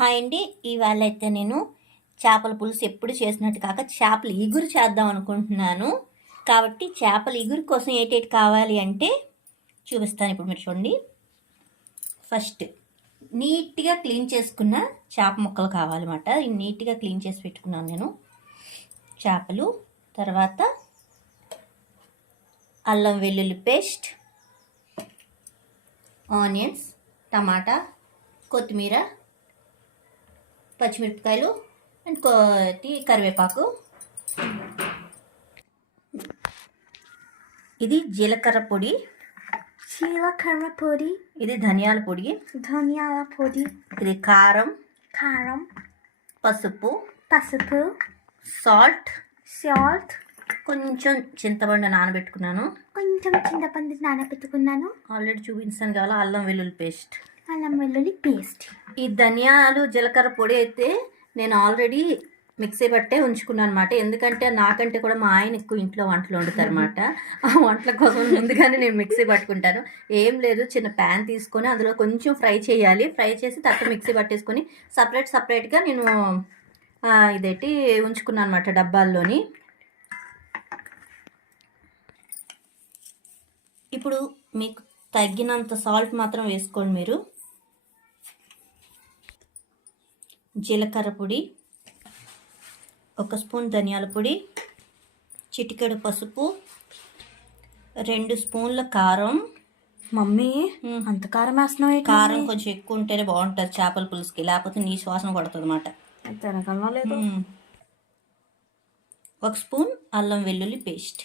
Hi అండి ఇవాళ అయితే నేను చేపల పులుసు ఎప్పుడు చేసినట్టు కాక చేపల ఇగురు చేద్దాం అనుకుంటున్నాను. కాబట్టి చేపల ఇగురు కోసం ఏటేటి కావాలి అంటే చూపిస్తాను ఇప్పుడు మీరు చూడండి. ఫస్ట్ నీట్గా క్లీన్ చేసుకున్న చేప ముక్కలు కావాలన్నమాట. ఇవి నీట్గా క్లీన్ చేసి పెట్టుకున్నాను నేను చేపలు. తర్వాత అల్లం వెల్లుల్లి పేస్ట్ ఆనియన్స్ టమాటా కొత్తిమీర పచ్చిమిరపకాయలు అండ్ కరివేపాకు. ఇది జీలకర్ర పొడి. జీలకర్ర పొడి. ఇది ధనియాల పొడి. ధనియాల పొడి. ఇది కారం. కారం. పసుపు. పసుపు. సాల్ట్. సాల్ట్. కొంచెం చింతపండు నానబెట్టుకున్నాను. కొంచెం చింతపండు నానబెట్టుకున్నాను. ఆల్రెడీ చూపించాను కదా అల్లం వెల్లుల్లి పేస్ట్. అల్లం వెల్లుల్లి పేస్ట్ ఈ ధనియాలు జీలకర్ర పొడి అయితే నేను ఆల్రెడీ మిక్సీ పట్టే ఉంచుకున్నాను అనమాట ఎందుకంటే నాకంటే కూడా మా ఆయన ఎక్కువ ఇంట్లో వంటలు వండుతారు అనమాట ఆ వంటల కోసం ముందుగానే నేను మిక్సీ పట్టుకుంటాను. ఏం లేదు చిన్న ప్యాన్ తీసుకొని అందులో కొంచెం ఫ్రై చేయాలి. ఫ్రై చేసి తర్వాత మిక్సీ పట్టేసుకొని సపరేట్ సపరేట్గా నేను ఆ, ఇదేంటి ఉంచుకున్నాను అనమాట డబ్బాల్లోని. ఇప్పుడు మీకు తగ్గినంత సాల్ట్ మాత్రం వేసుకోండి మీరు. జీలకర్ర పొడి ఒక స్పూన్ ధనియాల పొడి చిటికెడు పసుపు రెండు స్పూన్ల కారం. మమ్మీ మ్మ్. అంత కారం వేస్తున్నావు కారం కొంచెం ఎక్కువ ఉంటేనే బాగుంటుంది చేపల పులుసుకి లేకపోతే నీ శ్వాసన కొడుతుంది అనమాట ఒక స్పూన్ అల్లం వెల్లుల్లి పేస్ట్.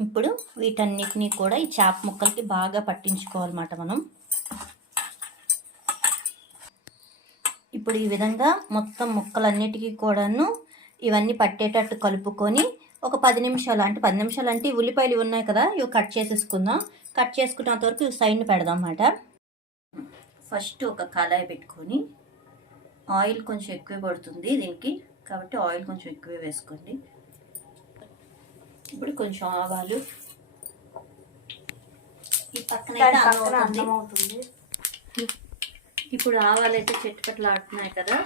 ఇప్పుడు వీటన్నిటినీ కూడా ఈ చేప ముక్కలకి బాగా పట్టించుకోవాలన్నమాట మనం. ఇప్పుడు ఈ విధంగా మొత్తం ముక్కలన్నిటికీ కూడాను ఇవన్నీ పట్టేటట్టు కలుపుకొని ఒక పది నిమిషాలు అంటే పది నిమిషాలు అంటే ఈ ఉల్లిపాయలు ఉన్నాయి కదా ఇవి కట్ చేసేసుకుందాం. కట్ చేసుకున్నంత వరకు ఇవి సైడ్ని పెడదాం అన్నమాట ఫస్ట్ ఒక కళాయి పెట్టుకొని ఆయిల్ కొంచెం ఎక్కువ పడుతుంది దీనికి. కాబట్టి ఆయిల్ కొంచెం ఎక్కువ వేసుకోండి. ఇప్పుడు కొంచెం ఆవాలు. ఈ పక్కన అవుతుంది. ఇప్పుడు ఆవాలు అయితే చెట్టుపట్లు ఆడుతున్నాయి కదా.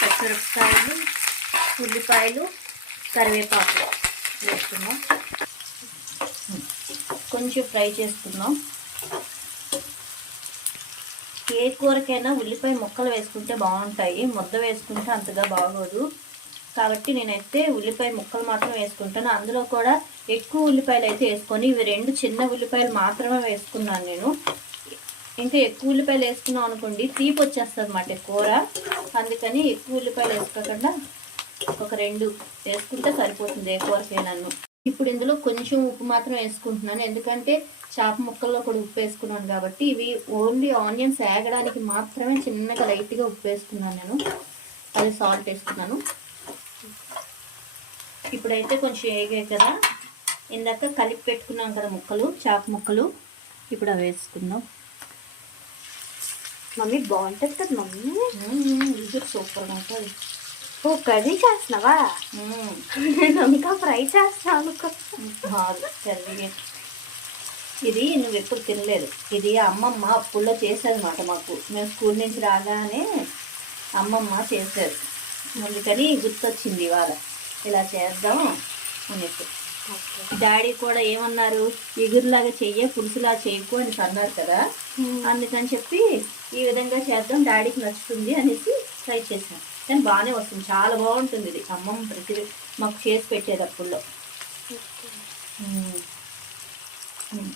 పచ్చిమిరపకాయలు ఉల్లిపాయలు కరివేపాకు వేసుకుందాం కొంచెం ఫ్రై చేసుకుందాం. ఏ కూరకైనా ఉల్లిపాయ ముక్కలు వేసుకుంటే బాగుంటాయి. ముద్ద వేసుకుంటే అంతగా బాగోదు. కాబట్టి నేనైతే ఉల్లిపాయ ముక్కలు మాత్రం వేసుకుంటాను. అందులో కూడా ఎక్కువ ఉల్లిపాయలు అయితే వేసుకొని ఇవి రెండు చిన్న ఉల్లిపాయలు మాత్రమే వేసుకున్నాను నేను. ఇంకా ఎక్కువ ఉల్లిపాయలు వేసుకున్నాం అనుకోండి తీపి వచ్చేస్తుంది అన్నమాట కూర. అందుకని ఎక్కువ ఉల్లిపాయలు వేసుకోకుండా ఒక రెండు వేసుకుంటే సరిపోతుంది ఏ కూరకైనాను ఇప్పుడు ఇందులో కొంచెం ఉప్పు మాత్రం వేసుకుంటున్నాను. ఎందుకంటే చేప ముక్కల్లో కూడా ఉప్పు వేసుకున్నాను కాబట్టి ఇవి ఓన్లీ ఆనియన్స్ వేగడానికి మాత్రమే చిన్నగా లైట్గా ఉప్పు వేసుకున్నాను నేను. అది సాల్ట్ వేసుకున్నాను. ఇప్పుడైతే కొంచెం వేగాయి కదా. ఇందాక కలిపి పెట్టుకున్నాం కదా ముక్కలు చేప ముక్కలు. ఇప్పుడు అవి వేసుకుందాం. మమ్మీ బాగుంటుంది కదా మమ్మీ? ఇది సూపర్గా ఉంటుంది. ఓ కర్రీ చేస్తున్నావా? నేను ఇంకా ఫ్రై చేస్తాను అనుకో. కర్రీ. ఇది నువ్వు ఎప్పుడు తినలేదు. ఇది అమ్మమ్మ అప్పుల్లో చేసేదన్నమాట మాకు. మేము స్కూల్ నుంచి రాగానే అమ్మమ్మ చేసేది. అందుకని గుర్తొచ్చింది ఇవాళ. ఇలా చేద్దాం అనేసి. డాడీ కూడా ఏమన్నారు? ఎగురులాగా చెయ్య పులుసులా చేయకు అని అన్నారు కదా. అందుకని చెప్పి ఈ విధంగా చేద్దాం డాడీకి నచ్చుతుంది అనేసి ట్రై చేశాను కానీ బాగానే వస్తుంది. చాలా బాగుంటుంది ఇది. అమ్మమ్మ ప్రతి మాకు చేసి పెట్టేటప్పుడులో. మ్మ్.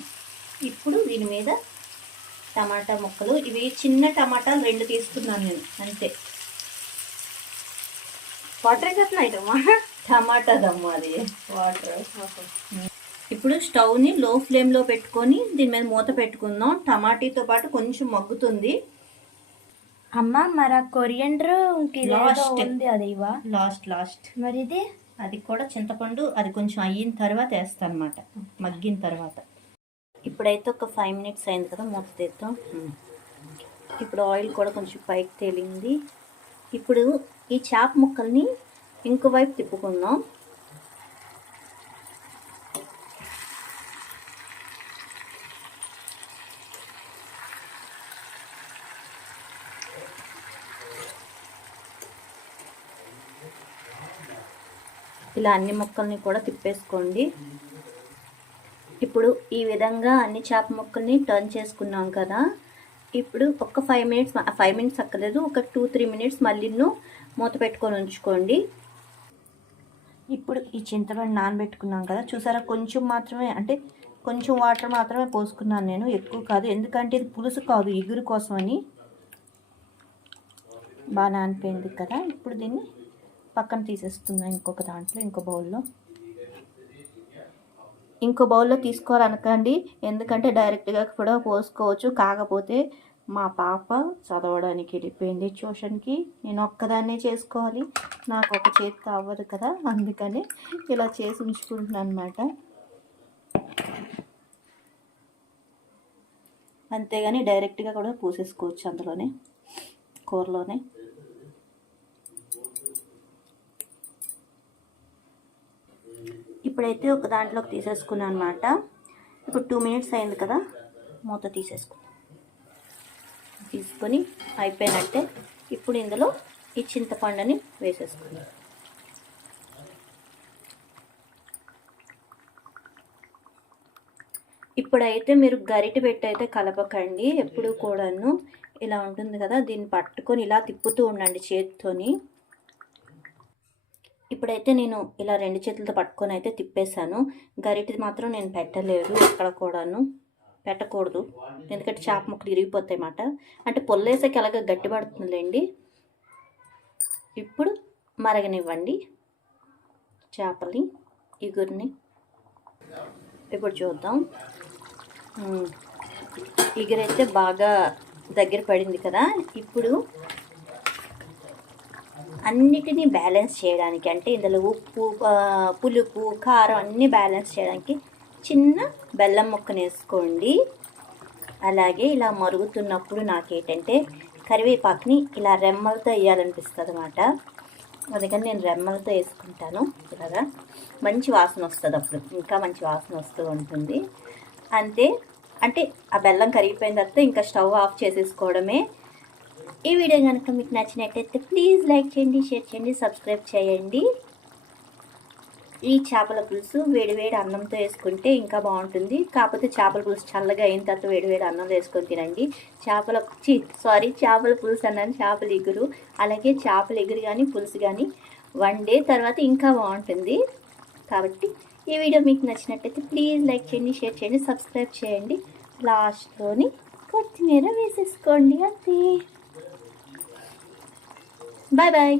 ఇప్పుడు దీని మీద టమాటా ముక్కలు. ఇవి చిన్న టమాటాలు రెండు తీసుకున్నాను నేను. అంతే. వాటర్ వేసేస్తున్నాయి అమ్మా టమాటా దమ్ము అది వాటర్ ఇప్పుడు స్టవ్ని లో ఫ్లేమ్లో పెట్టుకొని దీని మీద మూత పెట్టుకుందాం. టమాటీతో పాటు కొంచెం మగ్గుతుంది. అమ్మ మరి కొరియండర్ Last. ఉంది అది ఇవా లాస్ట్ లాస్ట్ మరి ఇది? అది కూడా చింతపండు అది కొంచెం అయిన తర్వాత వేస్తాను అనమాట మగ్గిన తర్వాత. ఇప్పుడైతే ఒక ఫైవ్ మినిట్స్ అయింది కదా మూత తీద్దాం. ఇప్పుడు ఆయిల్ కూడా కొంచెం పైకి తేలింది. ఇప్పుడు ఈ చేప ముక్కల్ని ఇంకోవైపు తిప్పుకుందాం. ఇలా అన్ని ముక్కల్ని కూడా తిప్పేసుకోండి. ఇప్పుడు ఈ విధంగా అన్ని చేప ముక్కల్ని టర్న్ చేసుకున్నాం కదా. ఇప్పుడు ఒక ఫైవ్ మినిట్స్ ఫైవ్ మినిట్స్ అక్కలేదు ఒక టూ త్రీ మినిట్స్ మళ్ళీ మూత పెట్టుకొని ఉంచుకోండి. ఇప్పుడు ఈ చింతపండు నానబెట్టుకున్నాం కదా. చూసారా? కొంచెం మాత్రమే అంటే కొంచెం వాటర్ మాత్రమే పోసుకున్నాను నేను. ఎక్కువ కాదు. ఎందుకంటే ఇది పులుసు కాదు ఎగురు కోసమని. బాగా నానిపోయింది కదా. ఇప్పుడు దీన్ని పక్కన తీసేస్తున్నాను ఇంకొక దాంట్లో ఇంకో బౌల్లో. ఇంకో బౌల్లో తీసుకోవాలనకండి. ఎందుకంటే డైరెక్ట్గా కూడా పోసుకోవచ్చు. కాకపోతే మా పాప చదవడానికి వెళ్ళిపోయింది ట్యూషన్కి. నేను ఒక్కదాన్నే చేసుకోవాలి. నాకు ఒక చేతికి అవ్వదు కదా అందుకని ఇలా చేసి ఉంచుకుంటున్నాను అనమాట అంతేగాని డైరెక్ట్గా కూడా పూసేసుకోవచ్చు అందులోనే కూరలోనే. ఇప్పుడైతే ఒక దాంట్లోకి తీసేసుకున్నాను అనమాట ఇప్పుడు టూ మినిట్స్ అయింది కదా మూత తీసేసుకున్నాను వేసుకొని అయిపోయినట్టే ఇప్పుడు ఇందులో ఈ చింతపండుని వేసేసుకున్నాను ఇప్పుడైతే మీరు గరిటె పెట్టి అయితే కలపకండి ఎప్పుడు కూడాను. ఇలా ఉంటుంది కదా దీన్ని పట్టుకొని ఇలా తిప్పుతూ ఉండండి చేతితోని. ఇప్పుడైతే నేను ఇలా రెండు చేతులతో పట్టుకొని అయితే తిప్పేశాను. గరిటె మాత్రం నేను పెట్టలేదు ఎక్కడ కూడాను. పెట్టకూడదు. ఎందుకంటే చేప ముక్కలు ఇరిగిపోతాయి అన్నమాట. అంటే పొల్లేసాక ఎలాగ గట్టిపడుతుందిలేండి ఇప్పుడు మరగనివ్వండి. చేపల్ని ఇగురిని. ఇప్పుడు చూద్దాం. ఇగురైతే బాగా దగ్గర పడింది కదా. ఇప్పుడు అన్నిటినీ బ్యాలెన్స్ చేయడానికి అంటే ఇందులో ఉప్పు పులుపు కారం అన్నీ బ్యాలెన్స్ చేయడానికి చిన్న బెల్లం ముక్కను వేసుకోండి అలాగే ఇలా మరుగుతున్నప్పుడు నాకేంటంటే కరివేపాకుని ఇలా రెమ్మలతో వేయాలనిపిస్తుంది అనమాట అందుకని నేను రెమ్మలతో వేసుకుంటాను. ఇలాగా మంచి వాసన వస్తుంది అప్పుడు. ఇంకా మంచి వాసన వస్తూ ఉంటుంది. అంతే. అంటే ఆ బెల్లం కరిగిపోయిన తర్వాత ఇంకా స్టవ్ ఆఫ్ చేసేసుకోవడమే. ఈ వీడియో కనుక మీకు నచ్చినట్టయితే ప్లీజ్ లైక్ చేయండి షేర్ చేయండి సబ్స్క్రైబ్ చేయండి. ఈ చేపల పులుసు వేడివేడి అన్నంతో వేసుకుంటే ఇంకా బాగుంటుంది. కాకపోతే చేపల పులుసు చల్లగా అయిన తర్వాత వేడివేడి అన్నం వేసుకొని తినండి. చేపల చి సారీ చేపల పులుసు అన్నాను చేపల ఎగురు అలాగే చేపల ఎగురు కానీ పులుసు కానీ వన్ డే తర్వాత ఇంకా బాగుంటుంది. కాబట్టి ఈ వీడియో మీకు నచ్చినట్టయితే ప్లీజ్ లైక్ చేయండి షేర్ చేయండి సబ్స్క్రైబ్ చేయండి. లాస్ట్లోని కొత్తిమీర వేసేసుకోండి అంతే. Bye bye.